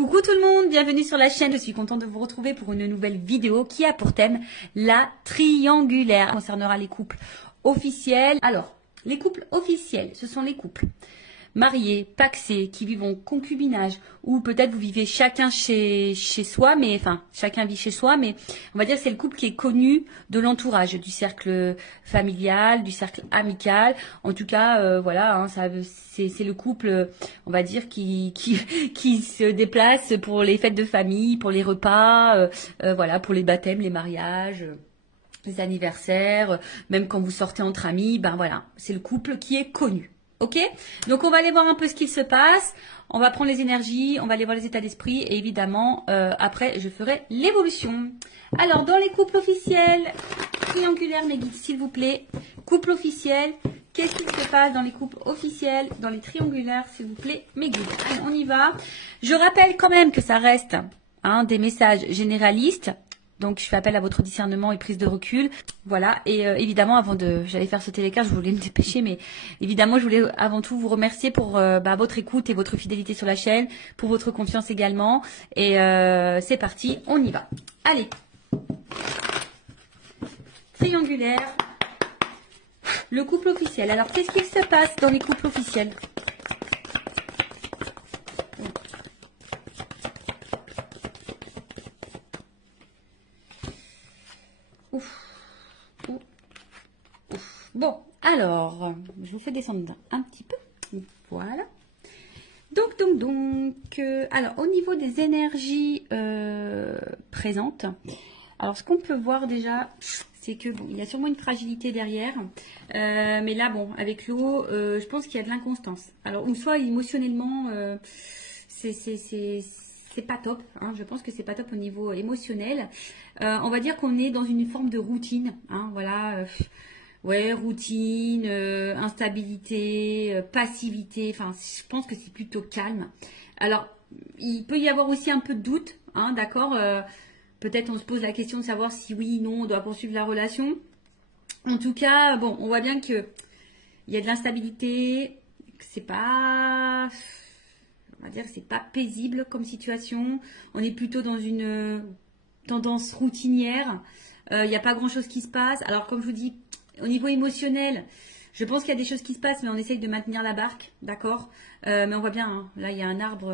Coucou tout le monde, bienvenue sur la chaîne. Je suis contente de vous retrouver pour une nouvelle vidéo qui a pour thème la triangulaire. Ça concernera les couples officiels. Alors, les couples officiels, ce sont les couples mariés, pacsés, qui vivent en concubinage, ou peut-être vous vivez chacun chez soi, mais enfin chacun vit chez soi, mais on va dire que c'est le couple qui est connu de l'entourage, du cercle familial, du cercle amical. En tout cas, voilà, hein, c'est le couple, on va dire, qui se déplace pour les fêtes de famille, pour les repas, voilà, pour les baptêmes, les mariages. Les anniversaires, même quand vous sortez entre amis, ben voilà, c'est le couple qui est connu. Ok, donc on va aller voir un peu ce qu'il se passe, on va prendre les énergies, on va aller voir les états d'esprit et évidemment après je ferai l'évolution. Alors dans les couples officiels, triangulaires mes guides s'il vous plaît, couple officiel, qu'est-ce qui se passe dans les couples officiels, dans les triangulaires s'il vous plaît mes guides. Allez, on y va. Je rappelle quand même que ça reste des messages généralistes. Donc, je fais appel à votre discernement et prise de recul. Voilà. Et évidemment, j'allais faire sauter les cartes, je voulais me dépêcher, mais évidemment, je voulais avant tout vous remercier pour votre écoute et votre fidélité sur la chaîne, pour votre confiance également. Et c'est parti, on y va. Allez. Triangulaire. Le couple officiel. Alors, qu'est-ce qu'il se passe dans les couples officiels ? Bon, alors, je vous fais descendre un petit peu. Voilà. Donc, alors, au niveau des énergies présentes, alors, ce qu'on peut voir déjà, c'est que, bon, il y a sûrement une fragilité derrière. Mais là, bon, avec l'eau, je pense qu'il y a de l'inconstance. Alors, ou soit émotionnellement, c'est pas top, hein, je pense que c'est pas top au niveau émotionnel. On va dire qu'on est dans une forme de routine, hein, voilà. Ouais, routine, instabilité, passivité, enfin, je pense que c'est plutôt calme. Alors, il peut y avoir aussi un peu de doute, hein, d'accord. Peut-être on se pose la question de savoir si oui, non, on doit poursuivre la relation. En tout cas, bon, on voit bien que il y a de l'instabilité, que c'est pas, on va dire que c'est pas paisible comme situation. On est plutôt dans une tendance routinière. Il n'y a pas grand-chose qui se passe. Alors, comme je vous dis, au niveau émotionnel, je pense qu'il y a des choses qui se passent, mais on essaye de maintenir la barque, d'accord. Mais on voit bien, hein, là, il y a un arbre.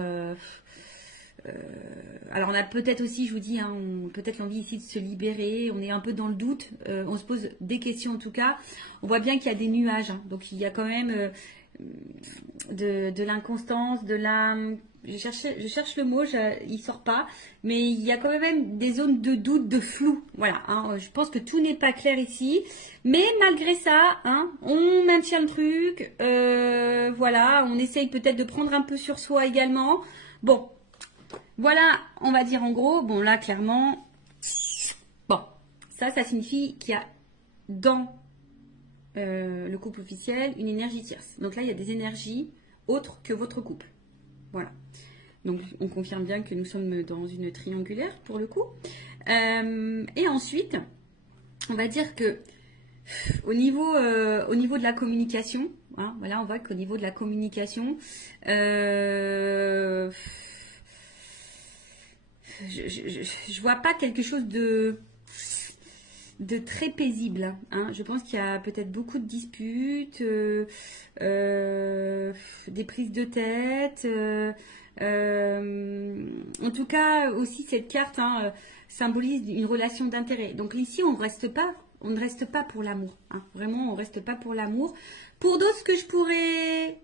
Alors, on a peut-être aussi, je vous dis, hein, peut-être l'envie ici de se libérer. On est un peu dans le doute. On se pose des questions, en tout cas. On voit bien qu'il y a des nuages. Hein, donc, il y a quand même de l'inconstance, de la... Je cherche le mot, il sort pas, mais il y a quand même des zones de doute, de flou. Voilà, hein, je pense que tout n'est pas clair ici, mais malgré ça, hein, on maintient le truc. Voilà, on essaye peut-être de prendre un peu sur soi également. Bon, voilà, on va dire en gros. Bon, là, clairement, bon, ça signifie qu'il y a dans le couple officiel une énergie tierce. Donc là, il y a des énergies autres que votre couple. Voilà. Donc, on confirme bien que nous sommes dans une triangulaire pour le coup. Et ensuite, on va dire que au niveau de la communication, hein, voilà, on voit qu'au niveau de la communication, je vois pas quelque chose de très paisible, hein. Je pense qu'il y a peut-être beaucoup de disputes, des prises de tête. En tout cas, aussi cette carte, hein, symbolise une relation d'intérêt. Donc ici, on ne reste pas pour l'amour, hein. Vraiment, on ne reste pas pour l'amour. Pour d'autres, ce que je pourrais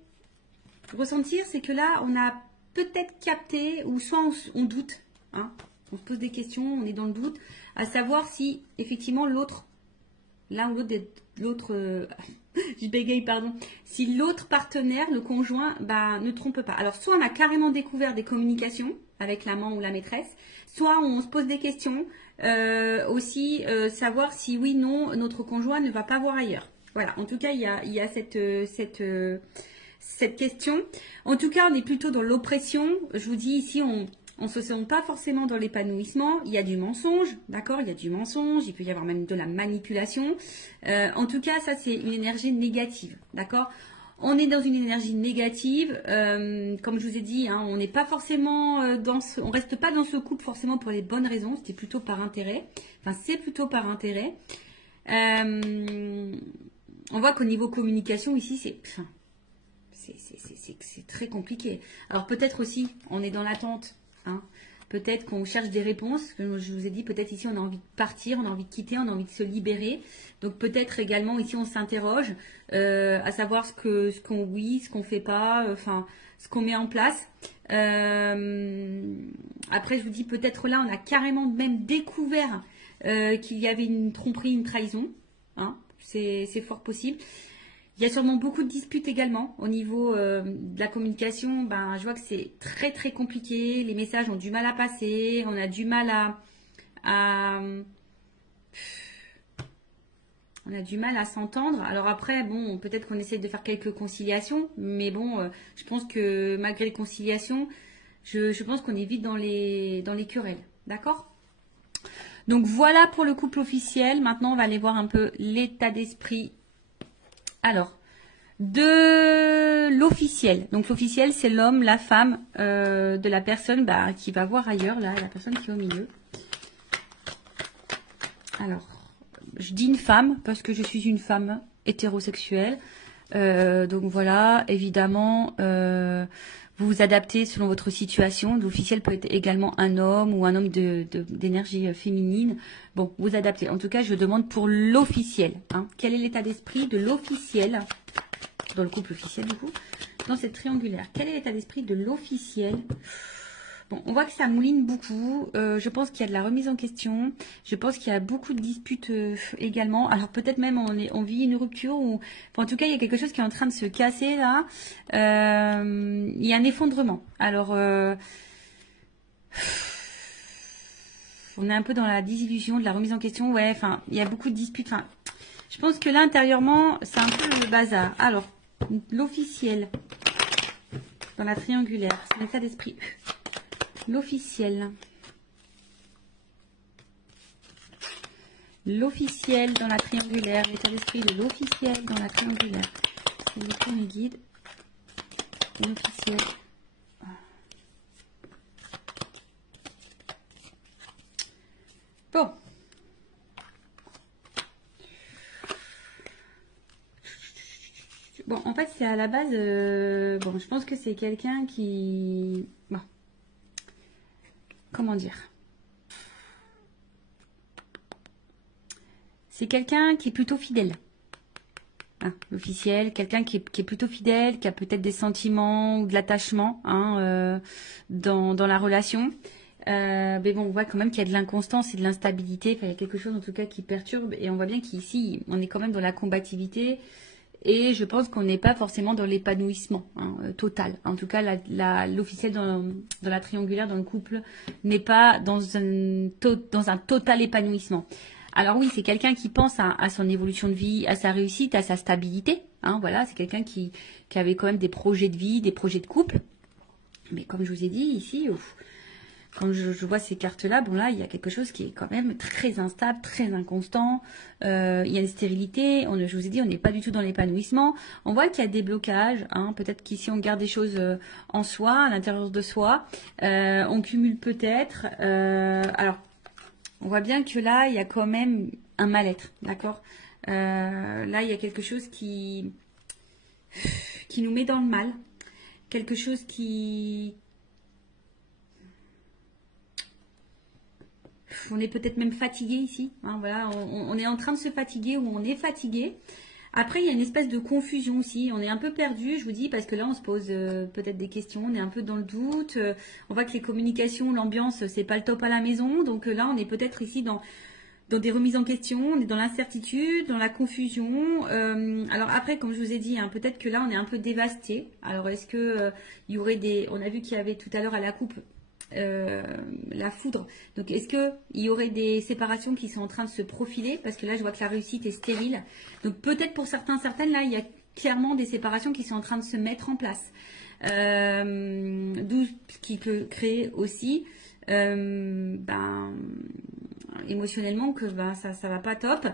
ressentir, c'est que là, on a peut-être capté, ou soit on doute, hein. On se pose des questions, on est dans le doute, à savoir si effectivement l'autre, l'un ou l'autre, je bégaye, pardon, si l'autre partenaire, le conjoint, ne trompe pas. Alors soit on a carrément découvert des communications avec l'amant ou la maîtresse, soit on se pose des questions, aussi savoir si oui, non, notre conjoint ne va pas voir ailleurs. Voilà, en tout cas, il y a cette question. En tout cas, on est plutôt dans l'oppression. Je vous dis ici, on ne se sent pas forcément dans l'épanouissement. Il y a du mensonge, d'accord. Il y a du mensonge, il peut y avoir même de la manipulation. En tout cas, ça, c'est une énergie négative, d'accord. On est dans une énergie négative, comme je vous ai dit, hein, on n'est pas forcément on reste pas dans ce couple forcément pour les bonnes raisons, c'était plutôt par intérêt. Enfin, c'est plutôt par intérêt. On voit qu'au niveau communication ici, c'est très compliqué. Alors peut-être aussi, on est dans l'attente, hein. Peut-être qu'on cherche des réponses. Comme je vous ai dit, peut-être ici on a envie de partir, on a envie de quitter, on a envie de se libérer. Donc peut-être également ici on s'interroge à savoir ce qu'on oui, ce qu'on fait pas, enfin ce qu'on met en place. Après je vous dis peut-être là on a carrément même découvert qu'il y avait une tromperie, une trahison. Hein, c'est fort possible. Il y a sûrement beaucoup de disputes également au niveau de la communication. Ben, je vois que c'est très très compliqué. Les messages ont du mal à passer. On a du mal on a du mal à s'entendre. Alors après, bon, peut-être qu'on essaie de faire quelques conciliations. Mais bon, je pense que malgré les conciliations, je pense qu'on est vite dans les querelles. D'accord ? Donc voilà pour le couple officiel. Maintenant, on va aller voir un peu l'état d'esprit. Alors, de l'officiel. Donc l'officiel, c'est l'homme, la femme de la personne qui va voir ailleurs, là, la personne qui est au milieu. Alors, je dis une femme parce que je suis une femme hétérosexuelle. Donc voilà, évidemment, vous vous adaptez selon votre situation. L'officiel peut être également un homme ou un homme d'énergie féminine. Bon, vous adaptez. En tout cas, je demande pour l'officiel. Hein. Quel est l'état d'esprit de l'officiel, dans le couple officiel du coup, dans cette triangulaire? Quel est l'état d'esprit de l'officiel? Bon, on voit que ça mouline beaucoup. Je pense qu'il y a de la remise en question. Je pense qu'il y a beaucoup de disputes également. Alors peut-être même on vit une rupture ou enfin, en tout cas il y a quelque chose qui est en train de se casser là. Il y a un effondrement. Alors on est un peu dans la désillusion, de la remise en question. Ouais, enfin il y a beaucoup de disputes. Enfin, je pense que là intérieurement c'est un peu le bazar. Alors l'officiel dans la triangulaire, c'est l'état d'esprit. L'officiel. L'officiel dans la triangulaire. L'état d'esprit de l'officiel dans la triangulaire. C'est le premier guide. L'officiel. Bon. Bon, en fait, c'est à la base... bon, je pense que c'est quelqu'un qui... Bon. Comment dire? C'est quelqu'un qui est plutôt fidèle. Hein, l'officiel, quelqu'un qui est plutôt fidèle, qui a peut-être des sentiments ou de l'attachement hein, dans la relation. Mais bon, on voit quand même qu'il y a de l'inconstance et de l'instabilité. Enfin, il y a quelque chose en tout cas qui perturbe. Et on voit bien qu'ici, on est quand même dans la combativité. Et je pense qu'on n'est pas forcément dans l'épanouissement hein, total. En tout cas, l'officiel dans la triangulaire, dans le couple, n'est pas dans un total épanouissement. Alors oui, c'est quelqu'un qui pense à son évolution de vie, à sa réussite, à sa stabilité. Hein, voilà, c'est quelqu'un qui avait quand même des projets de vie, des projets de couple. Mais comme je vous ai dit ici... Quand je vois ces cartes-là, bon là, il y a quelque chose qui est quand même très instable, très inconstant. Il y a une stérilité. Je vous ai dit, on n'est pas du tout dans l'épanouissement. On voit qu'il y a des blocages. Hein, peut-être qu'ici, on garde des choses en soi, à l'intérieur de soi. On cumule peut-être. Alors, on voit bien que là, il y a quand même un mal-être. D'accord là, il y a quelque chose qui nous met dans le mal. Quelque chose qui... On est peut-être même fatigué ici. Hein, voilà, on est en train de se fatiguer ou on est fatigué. Après, il y a une espèce de confusion aussi. On est un peu perdu, je vous dis, parce que là, on se pose peut-être des questions. On est un peu dans le doute. On voit que les communications, l'ambiance, c'est pas le top à la maison. Donc là, on est peut-être ici dans des remises en question. On est dans l'incertitude, dans la confusion. Alors après, comme je vous ai dit, hein, peut-être que là, on est un peu dévasté. Alors, est-ce que il y aurait des... On a vu qu'il y avait tout à l'heure à la coupe... la foudre. Donc, est-ce qu'il y aurait des séparations qui sont en train de se profiler? Parce que là, je vois que la réussite est stérile. Donc, peut-être pour certaines, là, il y a clairement des séparations qui sont en train de se mettre en place. D'où ce qui peut créer aussi, émotionnellement, que ça va pas top,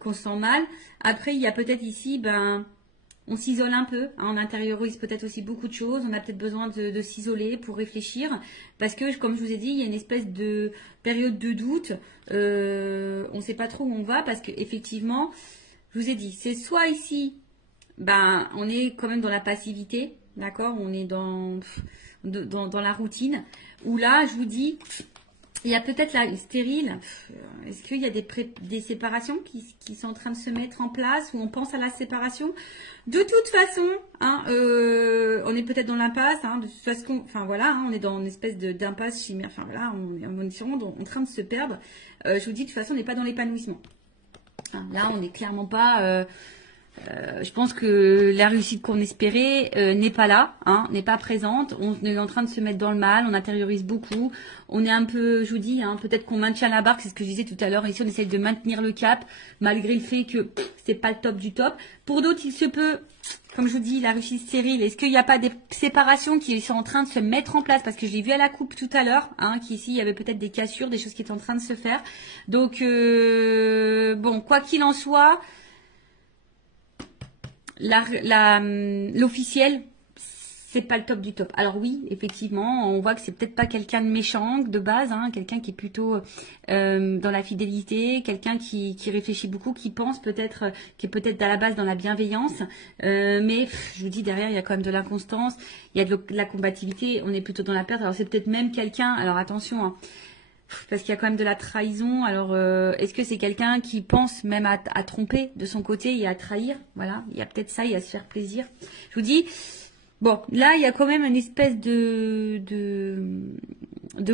qu'on se sent mal. Après, il y a peut-être ici, on s'isole un peu, hein, on intériorise peut-être aussi beaucoup de choses, on a peut-être besoin de s'isoler pour réfléchir, parce que comme je vous ai dit, il y a une espèce de période de doute, on ne sait pas trop où on va, parce que effectivement, je vous ai dit, c'est soit ici, ben, on est quand même dans la passivité, d'accord, on est dans la routine, où là, je vous dis, il y a peut-être là une stérile. Est-ce qu'il y a des séparations qui sont en train de se mettre en place ou on pense à la séparation? De toute façon, hein, on est peut-être dans l'impasse. Hein, de toute façon, enfin voilà, hein, on est dans une espèce d'impasse chimère. Enfin voilà, on est sûrement en train de se perdre. Je vous dis, de toute façon, on n'est pas dans l'épanouissement. Hein, là, on n'est clairement pas. Je pense que la réussite qu'on espérait n'est pas là, hein, n'est pas présente. On est en train de se mettre dans le mal, on intériorise beaucoup. On est un peu, je vous dis, hein, peut-être qu'on maintient la barque, c'est ce que je disais tout à l'heure. Ici, on essaye de maintenir le cap, malgré le fait que c'est pas le top du top. Pour d'autres, il se peut, comme je vous dis, la réussite stérile. Est-ce qu'il n'y a pas des séparations qui sont en train de se mettre en place? Parce que je l'ai vu à la coupe tout à l'heure, hein, qu'ici, il y avait peut-être des cassures, des choses qui étaient en train de se faire. Donc, bon, quoi qu'il en soit, l'officiel, c'est pas le top du top. Alors oui, effectivement, on voit que c'est peut-être pas quelqu'un de méchant de base, hein, quelqu'un qui est plutôt dans la fidélité, quelqu'un qui réfléchit beaucoup, qui pense peut-être, qui est peut-être à la base dans la bienveillance, mais je vous dis derrière il y a quand même de l'inconstance, il y a de la combativité, on est plutôt dans la perte. Alors c'est peut-être même quelqu'un, alors attention, hein, parce qu'il y a quand même de la trahison. Alors, est-ce que c'est quelqu'un qui pense même à tromper de son côté et à trahir? Voilà, il y a peut-être ça, il y a se faire plaisir. Je vous dis, bon, là, il y a quand même une espèce de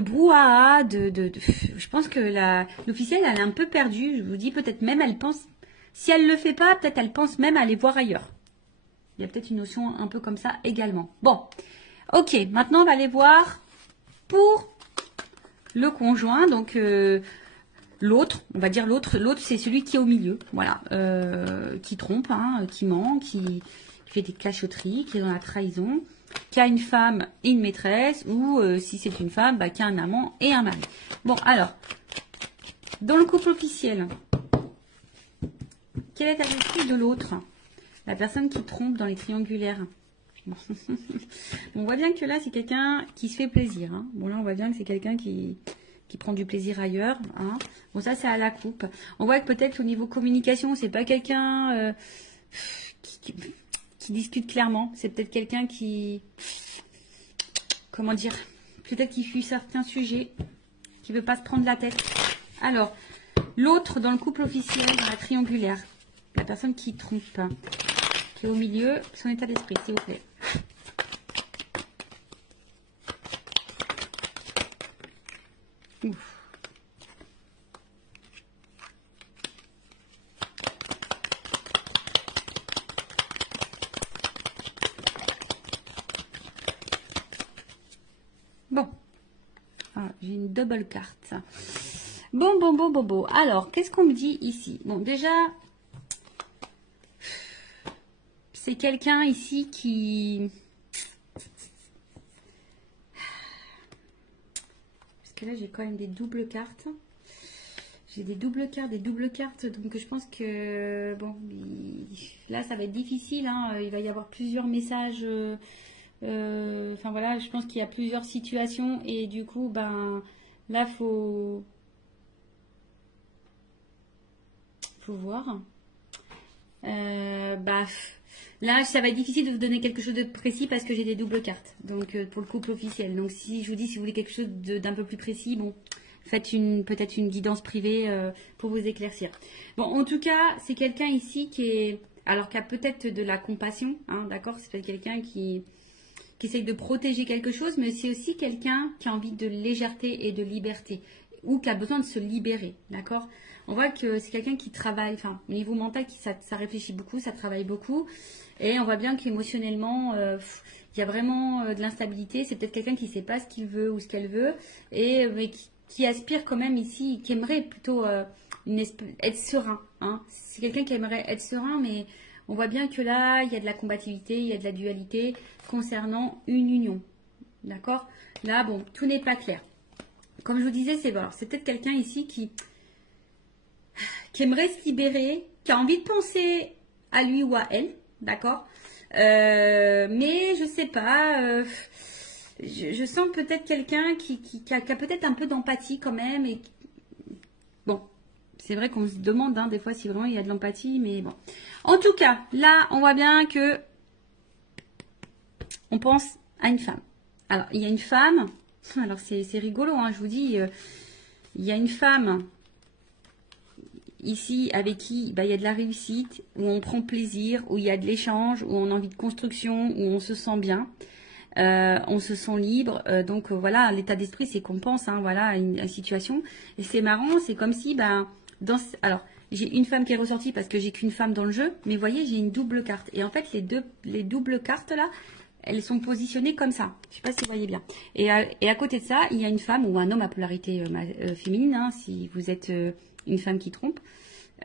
brouhaha, je pense que l'officielle, elle est un peu perdue. Je vous dis, peut-être même, elle pense, si elle le fait pas, peut-être elle pense même à aller voir ailleurs. Il y a peut-être une notion un peu comme ça également. Bon, ok, maintenant, on va aller voir pour le conjoint, donc l'autre, on va dire l'autre c'est celui qui est au milieu, voilà, qui trompe, hein, qui ment, qui fait des cachotteries, qui est dans la trahison, qui a une femme et une maîtresse, ou si c'est une femme, bah, qui a un amant et un mari. Bon, alors, dans le couple officiel, quel est l'esprit de l'autre? La personne qui trompe dans les triangulaires. On voit bien que là, c'est quelqu'un qui se fait plaisir. Hein. Bon, là, on voit bien que c'est quelqu'un qui prend du plaisir ailleurs. Hein. Bon, ça, c'est à la coupe. On voit que peut-être au niveau communication, c'est pas quelqu'un qui discute clairement. C'est peut-être quelqu'un qui... Comment dire? Peut-être qui fuit certains sujets, qui veut pas se prendre la tête. Alors, l'autre dans le couple officiel, dans la triangulaire, la personne qui trompe, qui est au milieu, son état d'esprit, s'il vous plaît. Ouf. Bon, ah, j'ai une double carte. Bon. Alors, qu'est-ce qu'on me dit ici? Bon, déjà, c'est quelqu'un ici qui... Parce que là, j'ai quand même des doubles cartes. J'ai des doubles cartes. Donc, je pense que... Bon, là, ça va être difficile. Hein. Il va y avoir plusieurs messages... Enfin, voilà, je pense qu'il y a plusieurs situations. Et du coup, ben... Là, faut voir. Bah... Là, ça va être difficile de vous donner quelque chose de précis parce que j'ai des doubles cartes. Donc, pour le couple officiel. Donc, si je vous dis, si vous voulez quelque chose d'un peu plus précis, bon, faites peut-être une guidance privée pour vous éclaircir. Bon, en tout cas, c'est quelqu'un ici qui est... Alors, qui a peut-être de la compassion, hein, d'accord? C'est peut-être quelqu'un qui essaye de protéger quelque chose, mais c'est aussi quelqu'un qui a envie de légèreté et de liberté. Ou qui a besoin de se libérer, d'accord? On voit que c'est quelqu'un qui travaille, enfin, au niveau mental, ça réfléchit beaucoup, ça travaille beaucoup. Et on voit bien qu'émotionnellement, il y a vraiment de l'instabilité. C'est peut-être quelqu'un qui ne sait pas ce qu'il veut ou ce qu'elle veut. Mais qui aspire quand même ici, qui aimerait plutôt être serein. Hein. C'est quelqu'un qui aimerait être serein, mais on voit bien que là, il y a de la combativité, il y a de la dualité concernant une union. D'accord? Là, bon, tout n'est pas clair. Comme je vous disais, c'est peut-être quelqu'un ici qui aimerait se libérer, qui a envie de penser à lui ou à elle, d'accord. Mais je sais pas, je sens peut-être quelqu'un qui a peut-être un peu d'empathie quand même. Et bon, c'est vrai qu'on se demande des fois si vraiment il y a de l'empathie, mais bon. En tout cas, là, on voit bien que on pense à une femme. Alors, il y a une femme, alors c'est rigolo, je vous dis, il y a une femme ici avec qui il y a de la réussite, où on prend plaisir, où il y a de l'échange, où on a envie de construction, où on se sent bien, on se sent libre. Donc voilà, l'état d'esprit, c'est qu'on pense voilà, à une situation. Et c'est marrant, c'est comme si, alors, j'ai une femme qui est ressortie parce que j'ai qu'une femme dans le jeu, mais vous voyez, j'ai une double carte. Et en fait, les doubles cartes là, elles sont positionnées comme ça. Je ne sais pas si vous voyez bien. Et à côté de ça, il y a une femme ou un homme à polarité féminine, si vous êtes une femme qui trompe,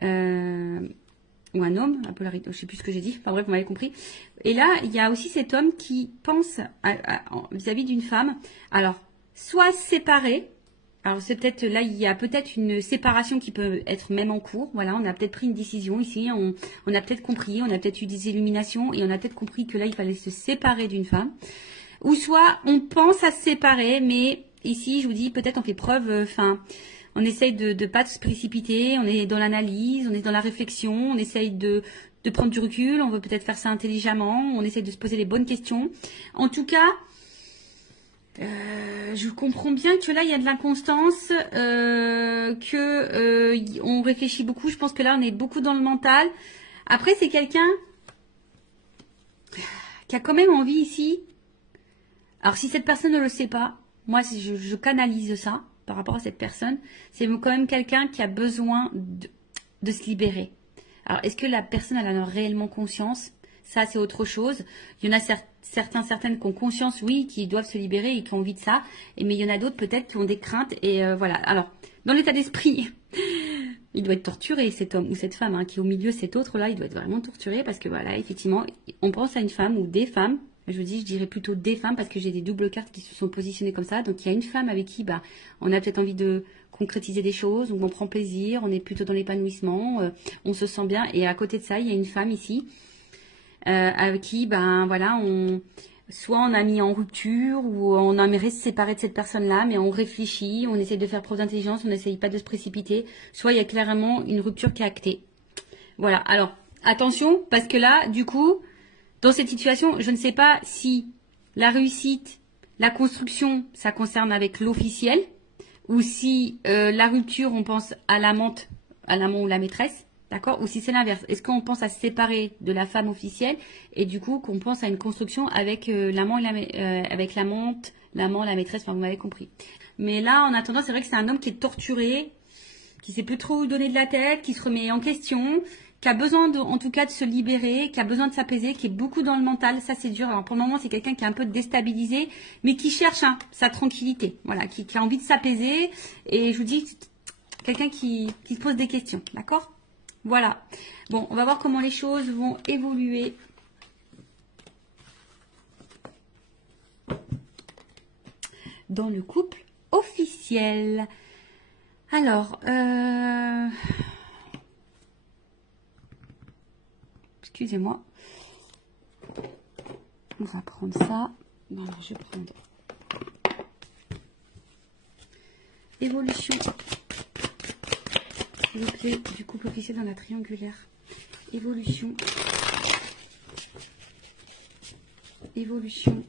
ou un homme à polarité, je ne sais plus ce que j'ai dit, enfin bref, vous m'avez compris. Et là, il y a aussi cet homme qui pense vis-à-vis d'une femme, alors, soit séparée. Alors c'est peut-être là, il y a peut-être une séparation qui peut être même en cours. Voilà, on a peut-être pris une décision ici, on a peut-être compris, on a peut-être eu des illuminations et on a peut-être compris que là, il fallait se séparer d'une femme. Ou soit on pense à se séparer, mais ici, je vous dis, peut-être on fait preuve, on essaye de pas se précipiter, on est dans l'analyse, on est dans la réflexion, on essaye de prendre du recul, on veut peut-être faire ça intelligemment, on essaye de se poser les bonnes questions. En tout cas, je comprends bien que là il y a de l'inconstance, on réfléchit beaucoup. Je pense que là on est beaucoup dans le mental. Après c'est quelqu'un qui a quand même envie ici. Alors si cette personne ne le sait pas, moi je canalise ça par rapport à cette personne. C'est quand même quelqu'un qui a besoin de se libérer. Alors est-ce que la personne elle en a réellement conscience? Ça, c'est autre chose. Il y en a certaines qui ont conscience, oui, qui doivent se libérer et qui ont envie de ça. Mais il y en a d'autres peut-être qui ont des craintes. Et voilà. Alors, dans l'état d'esprit, il doit être torturé, cet homme ou cette femme qui est au milieu, cet autre-là, il doit être vraiment torturé parce que voilà, effectivement, on pense à une femme ou des femmes. Je dirais plutôt des femmes parce que j'ai des doubles cartes qui se sont positionnées comme ça. Donc, il y a une femme avec qui on a peut-être envie de concrétiser des choses, où on prend plaisir, on est plutôt dans l'épanouissement, on se sent bien. Et à côté de ça, il y a une femme ici. Avec qui, voilà, soit on a mis en rupture ou on aimerait se séparer de cette personne-là, mais on réfléchit, on essaie de faire preuve d'intelligence, on n'essaye pas de se précipiter. Soit il y a clairement une rupture qui est actée. Voilà. Alors attention, parce que là, du coup, dans cette situation, je ne sais pas si la réussite, la construction, ça concerne avec l'officiel, ou si la rupture, on pense à l'amant ou la maîtresse. D'accord? Ou si c'est l'inverse. Est-ce qu'on pense à se séparer de la femme officielle et du coup qu'on pense à une construction avec l'amant avec l'amante, l'amant, la maîtresse, enfin vous m'avez compris. Mais là, en attendant, c'est vrai que c'est un homme qui est torturé, qui sait plus trop où donner de la tête, qui se remet en question, qui a besoin en tout cas de se libérer, qui a besoin de s'apaiser, qui est beaucoup dans le mental. Ça, c'est dur. Alors pour le moment, c'est quelqu'un qui est un peu déstabilisé, mais qui cherche sa tranquillité. Voilà, qui a envie de s'apaiser. Et je vous dis, quelqu'un qui se pose des questions. D'accord? Voilà. Bon, on va voir comment les choses vont évoluer. Dans le couple officiel. Alors, excusez-moi. On va prendre ça. Non, je vais prendre évolution. S'il vous plaît, du couple officiel dans la triangulaire. Évolution. Évolution.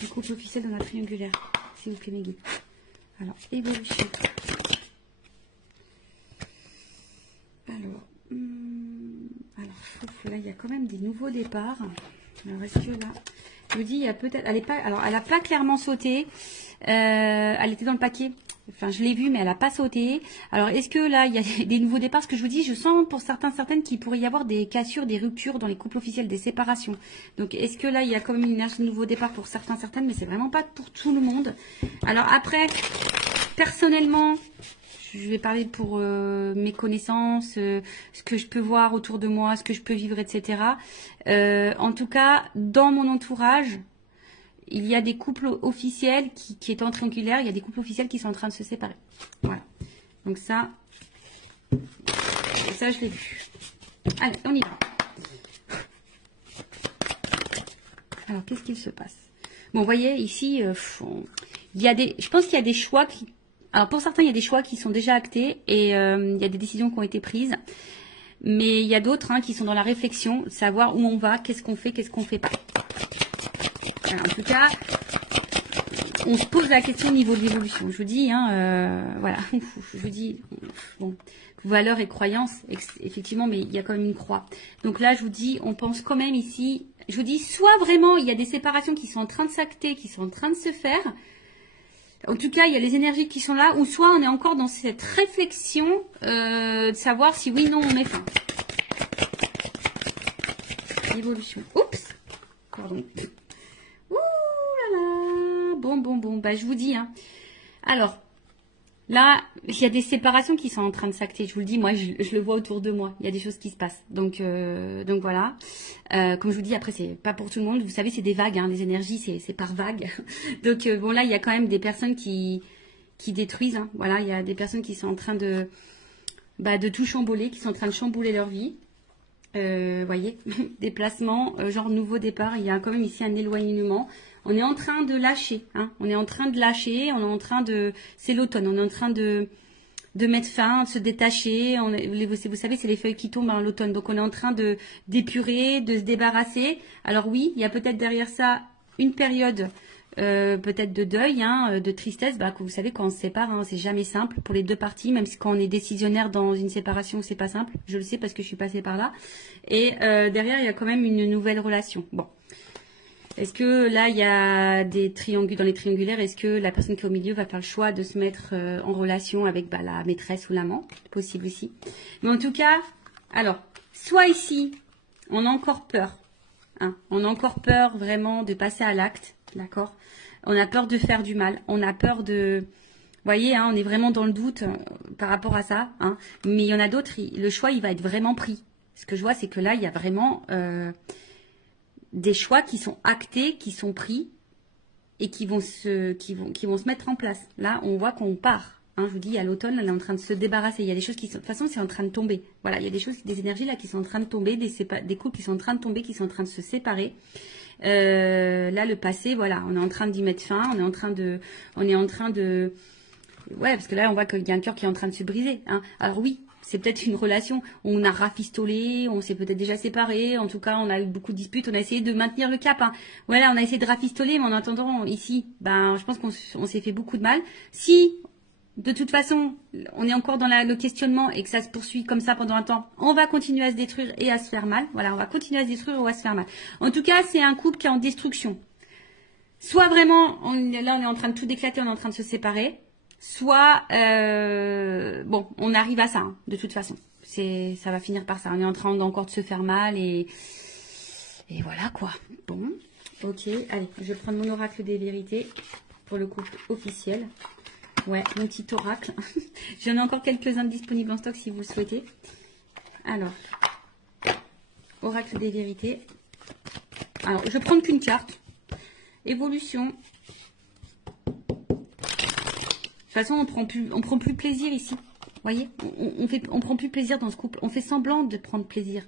Du couple officiel dans la triangulaire. S'il vous plaît, mes guides. Alors, évolution. Alors, là, il y a quand même des nouveaux départs. Alors, est-ce que là, je vous dis, il y a peut-être, elle a pas clairement sauté. Elle était dans le paquet. Enfin, je l'ai vue, mais elle n'a pas sauté. Alors, est-ce que là, il y a des nouveaux départs? Ce que je vous dis, je sens pour certaines qu'il pourrait y avoir des cassures, des ruptures dans les couples officiels, des séparations. Donc, est-ce que là, il y a quand même une énergie de nouveau départ pour certaines, mais c'est vraiment pas pour tout le monde. Alors après, personnellement, je vais parler pour mes connaissances, ce que je peux voir autour de moi, ce que je peux vivre, etc. En tout cas, dans mon entourage, il y a des couples officiels qui étant triangulaires, il y a des couples officiels qui sont en train de se séparer. Voilà. Donc ça je l'ai vu. Allez, on y va. Alors, qu'est-ce qu'il se passe? Bon, vous voyez, ici, il y a je pense qu'il y a des choix qui... Alors, pour certains, il y a des choix qui sont déjà actés et il y a des décisions qui ont été prises. Mais il y a d'autres qui sont dans la réflexion, savoir où on va, qu'est-ce qu'on fait pas. Alors, en tout cas, on se pose la question au niveau de l'évolution. Je vous dis, voilà, je vous dis, bon, valeurs et croyances, effectivement, mais il y a quand même une croix. Donc là, je vous dis, on pense quand même ici, je vous dis, soit vraiment, il y a des séparations qui sont en train de s'acter, qui sont en train de se faire. En tout cas, il y a les énergies qui sont là, ou soit on est encore dans cette réflexion de savoir si oui, non, on met fin. Évolution. Oups. Pardon. Ouh là là. Bon. Bah, je vous dis. Alors, là, il y a des séparations qui sont en train de s'acter. Je vous le dis, moi, je le vois autour de moi. Il y a des choses qui se passent. Donc voilà. Comme je vous dis, après, c'est pas pour tout le monde. Vous savez, c'est des vagues. Les énergies, c'est par vagues. Donc, bon, là, il y a quand même des personnes qui détruisent. Voilà, il y a des personnes qui sont en train de tout chambouler, qui sont en train de chambouler leur vie. Voyez, déplacement, genre nouveau départ. Il y a quand même ici un éloignement. On est en train de lâcher, on est en train de lâcher, on est en train de... C'est l'automne, on est en train de mettre fin, de se détacher. Vous savez, c'est les feuilles qui tombent en l'automne. Donc, on est en train d'épurer, de se débarrasser. Alors oui, il y a peut-être derrière ça une période peut-être de deuil, de tristesse. Que vous savez, quand on se sépare, c'est jamais simple pour les deux parties. Même si quand on est décisionnaire dans une séparation, c'est pas simple. Je le sais parce que je suis passée par là. Et derrière, il y a quand même une nouvelle relation. Bon. Est-ce que là, il y a des dans les triangulaires, est-ce que la personne qui est au milieu va faire le choix de se mettre en relation avec la maîtresse ou l'amant? Possible aussi. Mais en tout cas, alors, soit ici, on a encore peur. On a encore peur vraiment de passer à l'acte, d'accord? On a peur de faire du mal. On a peur de... Vous voyez, on est vraiment dans le doute par rapport à ça. Mais il y en a d'autres, le choix, il va être vraiment pris. Ce que je vois, c'est que là, il y a vraiment... des choix qui sont actés, qui sont pris et qui vont se mettre en place. Là, on voit qu'on part. Je vous dis, à l'automne, elle est en train de se débarrasser. Il y a des choses qui sont... De toute façon, c'est en train de tomber. Voilà, il y a des choses, des énergies là qui sont en train de tomber, des couples qui sont en train de tomber, qui sont en train de se séparer. Là, le passé, voilà, on est en train d'y mettre fin. On est en train de... Ouais, parce que là, on voit qu'il y a un cœur qui est en train de se briser. Alors oui, c'est peut-être une relation où on a rafistolé, on s'est peut-être déjà séparés. En tout cas, on a eu beaucoup de disputes. On a essayé de maintenir le cap. Voilà, on a essayé de rafistoler, mais en attendant, ici, je pense qu'on s'est fait beaucoup de mal. Si, de toute façon, on est encore dans le questionnement et que ça se poursuit comme ça pendant un temps, on va continuer à se détruire et à se faire mal. Voilà, on va continuer à se détruire ou à se faire mal. En tout cas, c'est un couple qui est en destruction. Soit vraiment, là, on est en train de tout déclater, on est en train de se séparer. Soit, bon, on arrive à ça, de toute façon. Ça va finir par ça. On est en train encore de se faire mal et voilà quoi. Bon, ok. Allez, je vais prendre mon oracle des vérités pour le couple officiel. Ouais, mon petit oracle. J'en ai encore quelques-uns disponibles en stock si vous le souhaitez. Alors, oracle des vérités. Alors, je vais prendre qu'une carte. Évolution. De toute façon, on prend plus plaisir ici. Vous voyez, on prend plus plaisir dans ce couple. On fait semblant de prendre plaisir.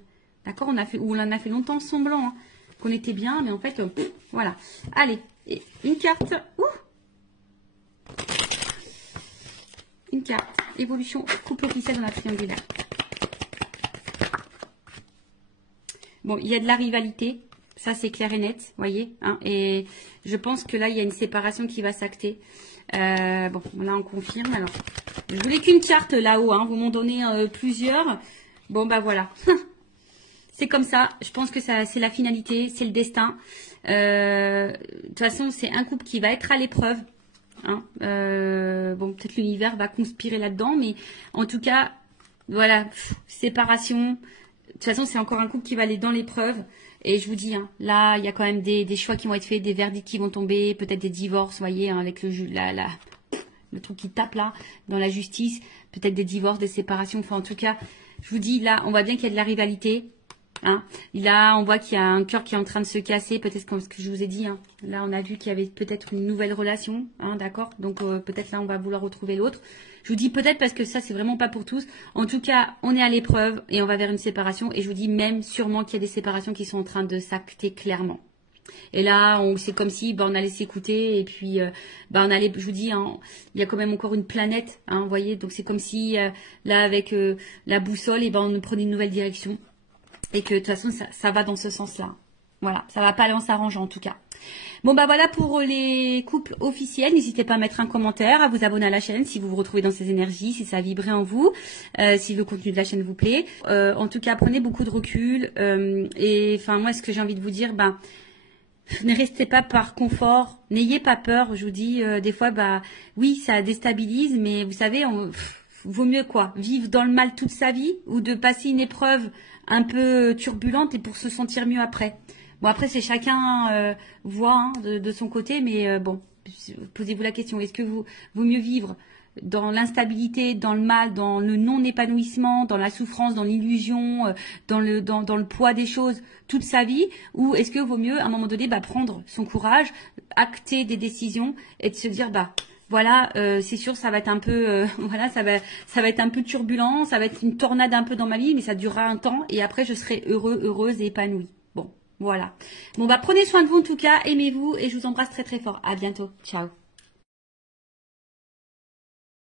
D'accord? On en a fait longtemps semblant qu'on était bien, mais en fait, voilà. Allez, et une carte. Une carte. Évolution couple officiel dans la triangulaire. Bon, il y a de la rivalité. Ça, c'est clair et net, vous voyez. Et je pense que là, il y a une séparation qui va s'acter. Bon, là, on confirme. Alors, je voulais qu'une carte là-haut. Vous m'en donnez plusieurs. Bon, voilà. C'est comme ça. Je pense que c'est la finalité. C'est le destin. De toute façon, c'est un couple qui va être à l'épreuve. Bon, peut-être l'univers va conspirer là-dedans. Mais en tout cas, voilà. Séparation. De toute façon, c'est encore un couple qui va aller dans l'épreuve. Et je vous dis, là, il y a quand même des choix qui vont être faits, des verdicts qui vont tomber, peut-être des divorces, vous voyez, avec le truc qui tape là, dans la justice, peut-être des divorces, des séparations. Enfin, en tout cas, je vous dis, là, on voit bien qu'il y a de la rivalité. Hein. Là, on voit qu'il y a un cœur qui est en train de se casser, peut-être comme ce que je vous ai dit. Hein. Là, on a vu qu'il y avait peut-être une nouvelle relation, hein, d'accord. Donc, peut-être là, on va vouloir retrouver l'autre. Je vous dis peut-être parce que ça, c'est vraiment pas pour tous. En tout cas, on est à l'épreuve et on va vers une séparation. Et je vous dis même sûrement qu'il y a des séparations qui sont en train de s'acter clairement. Et là, c'est comme si on allait s'écouter et puis on allait, je vous dis, hein, il y a quand même encore une planète, hein, vous voyez. Donc, c'est comme si là, avec la boussole, et on prenait une nouvelle direction. Et que de toute façon, ça va dans ce sens-là. Voilà, ça va pas aller en s'arrangeant en tout cas. Bon bah voilà pour les couples officiels. N'hésitez pas à mettre un commentaire, à vous abonner à la chaîne si vous vous retrouvez dans ces énergies, si ça a vibré en vous, si le contenu de la chaîne vous plaît. En tout cas, prenez beaucoup de recul. Et enfin moi, ce que j'ai envie de vous dire, ne restez pas par confort, n'ayez pas peur. Je vous dis, des fois, oui, ça déstabilise, mais vous savez, vaut mieux quoi, vivre dans le mal toute sa vie ou de passer une épreuve un peu turbulente et pour se sentir mieux après. Bon, après, c'est chacun voit hein, de son côté, mais bon, posez-vous la question, est-ce que vaut mieux vivre dans l'instabilité, dans le mal, dans le non-épanouissement, dans la souffrance, dans l'illusion, dans le poids des choses toute sa vie, ou est-ce que vaut mieux, à un moment donné, prendre son courage, acter des décisions et de se dire, voilà, c'est sûr, ça va être un peu, voilà, ça va être un peu turbulent, ça va être une tornade un peu dans ma vie, mais ça durera un temps et après je serai heureuse et épanouie. Bon, voilà. Bon, prenez soin de vous en tout cas, aimez-vous et je vous embrasse très très fort. À bientôt. Ciao.